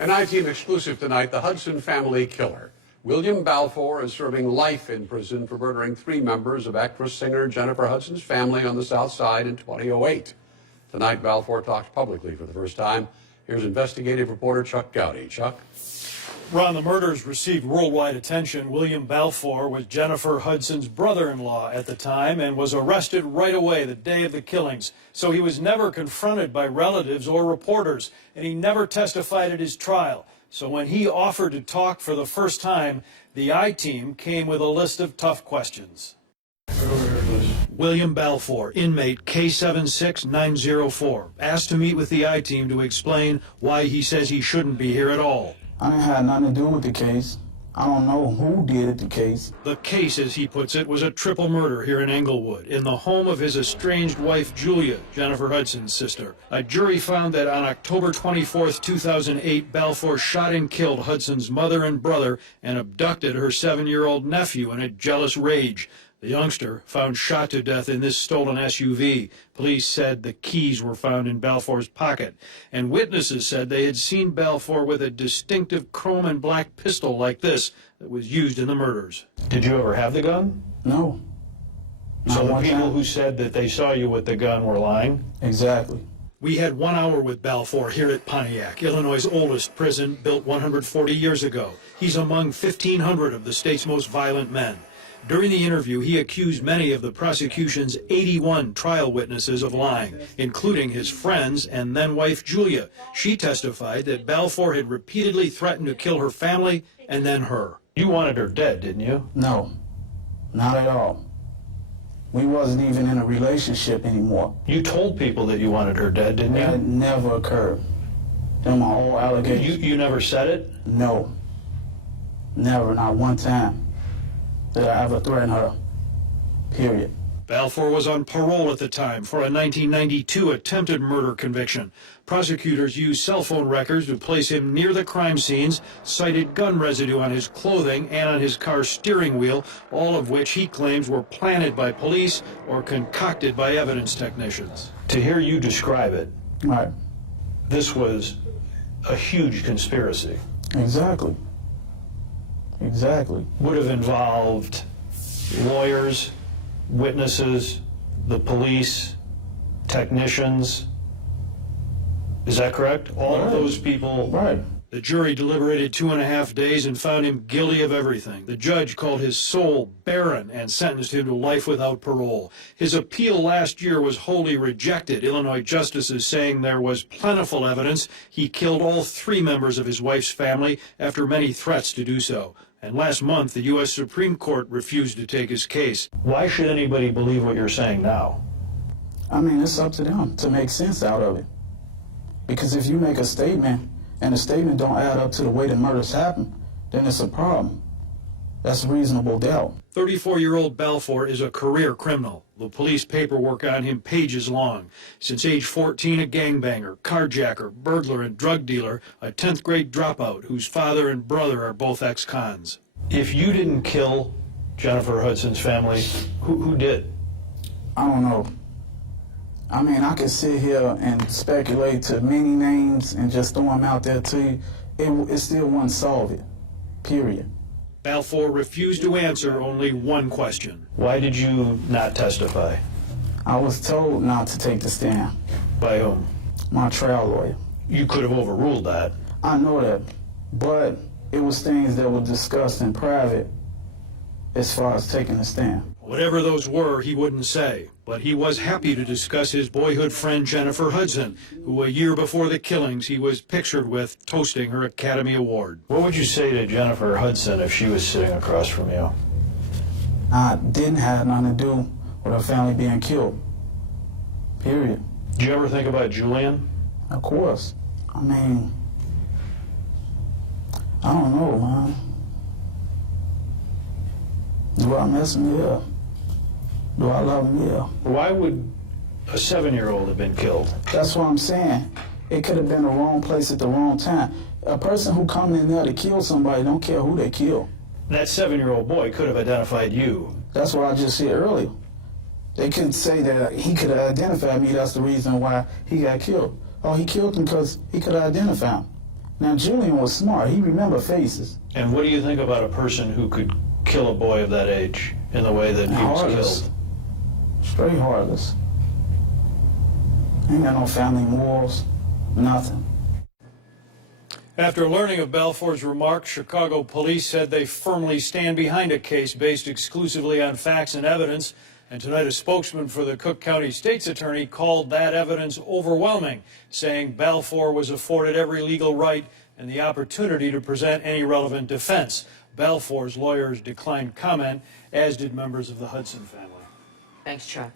An I-Team exclusive tonight, the Hudson family killer. William Balfour is serving life in prison for murdering 3 members of actress-singer Jennifer Hudson's family on the South Side in 2008. Tonight, Balfour talks publicly for the first time. Here's investigative reporter Chuck Gowdy. Chuck? Ron, the murders received worldwide attention. William Balfour was Jennifer Hudson's brother-in-law at the time and was arrested right away the day of the killings. So he was never confronted by relatives or reporters, and he never testified at his trial. So when he offered to talk for the first time, the I-Team came with a list of tough questions. William Balfour, inmate K76904, asked to meet with the I-Team to explain why he says he shouldn't be here at all. I didn't have nothing to do with the case. I don't know who did the case. The case, as he puts it, was a triple murder here in Englewood, in the home of his estranged wife, Julia, Jennifer Hudson's sister. A jury found that on October 24, 2008, Balfour shot and killed Hudson's mother and brother and abducted her 7-year-old nephew in a jealous rage. The youngster found shot to death in this stolen SUV. Police said the keys were found in Balfour's pocket, and witnesses said they had seen Balfour with a distinctive chrome and black pistol like this that was used in the murders. Did you ever have the gun? No. So the people who said that they saw you with the gun were lying? Exactly. We had 1 hour with Balfour here at Pontiac, Illinois' oldest prison, built 140 years ago. He's among 1,500 of the state's most violent men. During the interview, he accused many of the prosecution's 81 trial witnesses of lying, including his friends and then-wife Julia. She testified that Balfour had repeatedly threatened to kill her family and then her. You wanted her dead, didn't you? No, not at all. We wasn't even in a relationship anymore. You told people that you wanted her dead, didn't you? That never occurred. Them are all allegations. You never said it? No. Never, not one time did I ever threaten her, period. Balfour was on parole at the time for a 1992 attempted murder conviction. Prosecutors used cell phone records to place him near the crime scenes, cited gun residue on his clothing and on his car's steering wheel, all of which he claims were planted by police or concocted by evidence technicians. To hear you describe it, Right. this was a huge conspiracy. Exactly. Exactly. Would have involved lawyers, witnesses, the police, technicians. Is that correct? All of those people. Right. The jury deliberated 2.5 days and found him guilty of everything. The judge called his soul barren and sentenced him to life without parole. His appeal last year was wholly rejected, Illinois justices saying there was plentiful evidence he killed all 3 members of his wife's family after many threats to do so. And last month, the U.S. Supreme Court refused to take his case. Why should anybody believe what you're saying now? I mean, it's up to them to make sense out of it. Because if you make a statement and the statement don't add up to the way the murders happen, then it's a problem. That's reasonable doubt. 34-year-old Balfour is a career criminal. The police paperwork on him pages long. Since age 14, a gangbanger, carjacker, burglar, and drug dealer, a 10th grade dropout whose father and brother are both ex-cons. If you didn't kill Jennifer Hudson's family, who did? I don't know. I mean, I could sit here and speculate to many names and just throw them out there to you. It still wouldn't solve it, period. Balfour refused to answer only one question. Why did you not testify? I was told not to take the stand. By whom? My trial lawyer. You could have overruled that. I know that, but it was things that were discussed in private as far as taking the stand. Whatever those were, he wouldn't say. But he was happy to discuss his boyhood friend Jennifer Hudson, who a year before the killings he was pictured with toasting her Academy Award. What would you say to Jennifer Hudson if she was sitting across from you? I didn't have nothing to do with her family being killed, period. Did you ever think about Julian? Of course. I mean, I don't know, man. Do I miss him? Yeah. Do I love him? Yeah. Why would a 7-year-old have been killed? That's what I'm saying. It could have been the wrong place at the wrong time. A person who come in there to kill somebody don't care who they kill. That 7-year-old boy could have identified you. That's what I just said earlier. They couldn't say that he could have identified me. That's the reason why he got killed. Oh, he killed him because he could identify him. Now, Julian was smart. He remembered faces. And what do you think about a person who could kill a boy of that age in the way that he was Heartless. killed? Straight heartless. Ain't got no family morals, nothing. After learning of Balfour's remarks, Chicago police said they firmly stand behind a case based exclusively on facts and evidence. And tonight, a spokesman for the Cook County State's Attorney called that evidence overwhelming, saying Balfour was afforded every legal right and the opportunity to present any relevant defense. Balfour's lawyers declined comment, as did members of the Hudson family. Thanks, Chuck.